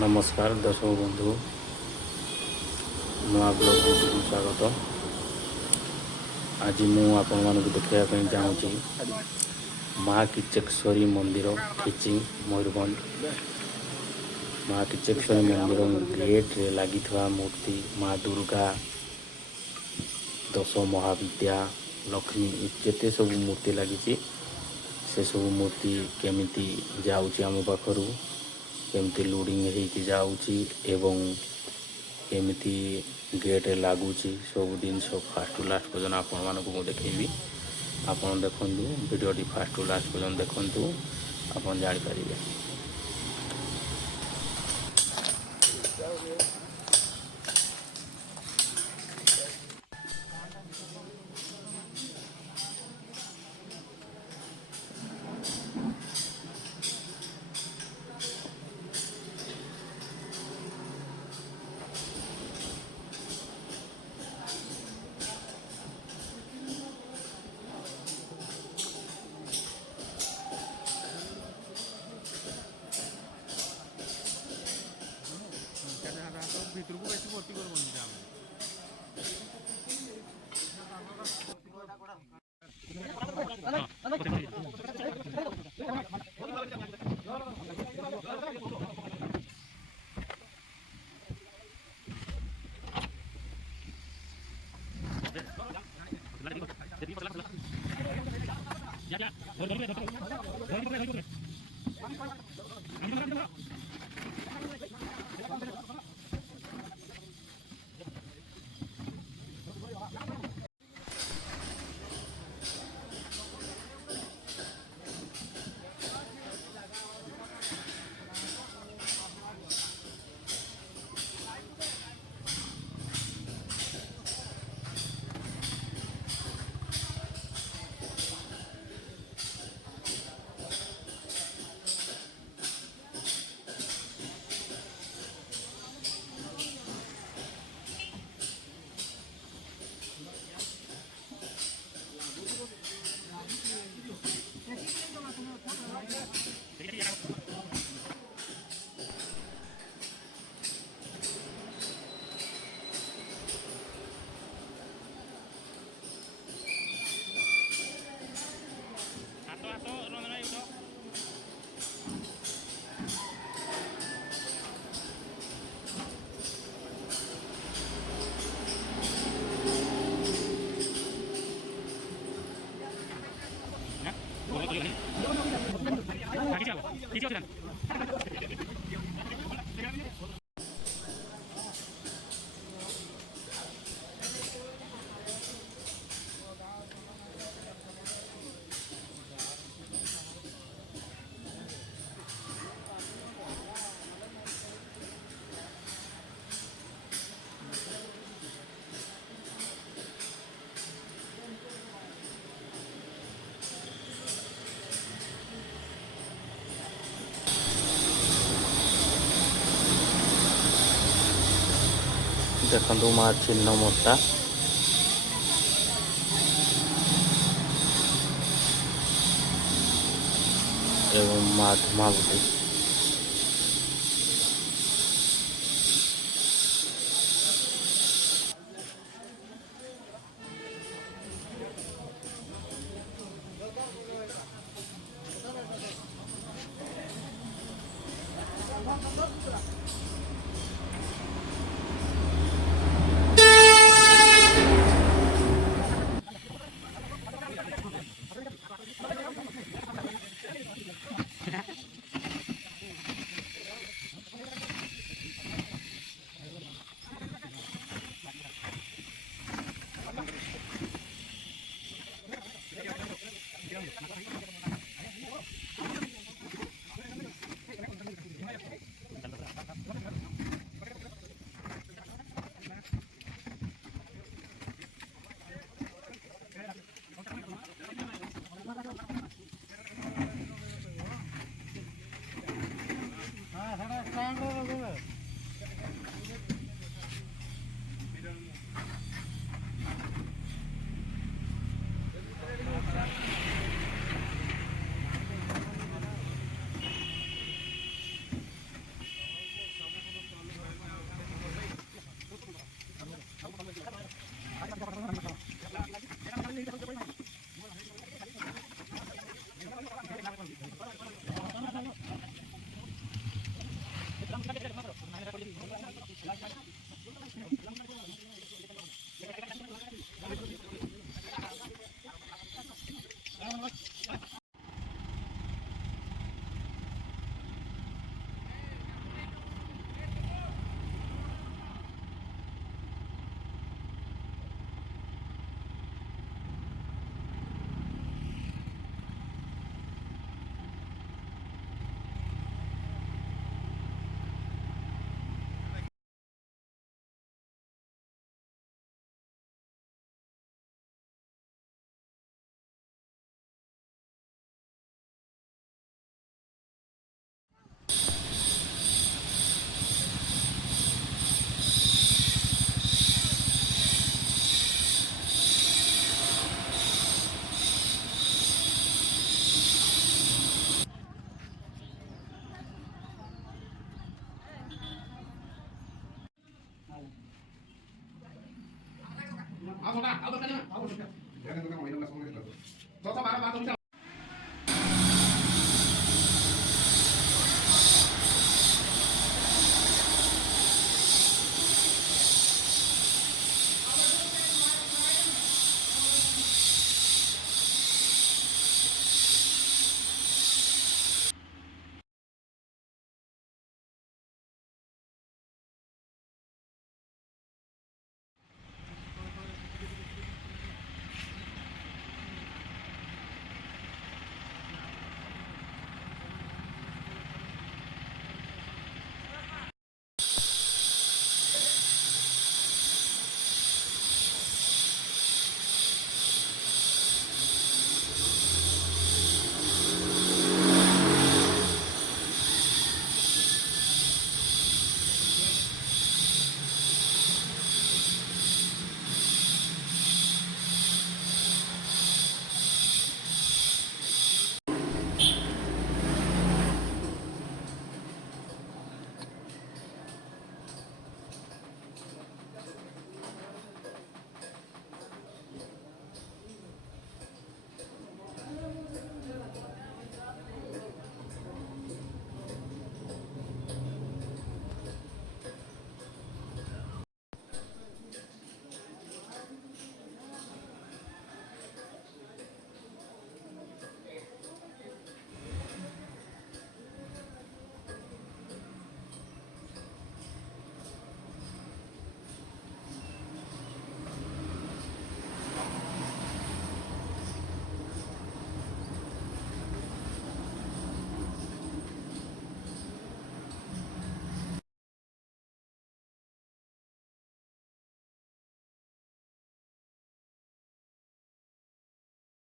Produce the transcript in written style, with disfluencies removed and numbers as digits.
नमस्कार दर्शक बंधु नुआ ब्लॉग वीडियो स्वागत। आज मु आपण मानक देखापी चाहूँगी माँ किचकेश्वरी मंदिर खिची मयूरभंज। माँ किचकेश्वरी मंदिर गेट रे लगी मूर्ति माँ दुर्गा, दश महाविद्या, लक्ष्मी जिते सब मूर्ति लगी से सब मूर्ति केमिति जाऊँची आम पाखरु, केमिति लोडिंग होइकी जाऊँची एवं केमिति गेट लगुच सब जिन फास्ट टू लास्ट पर्यटन आपण मानक देखी। आपड़ देखु वीडियो फास्ट टू लास्ट पर्यटन देखु आप जापर। ভিতরକୁ বেশি ভর্তি করবনি देखु माँ चिन्ह मोटा एवं माँ धूमावती। ଆଉ ଦରକାର ନାହିଁ ଆଉ ଦରକାର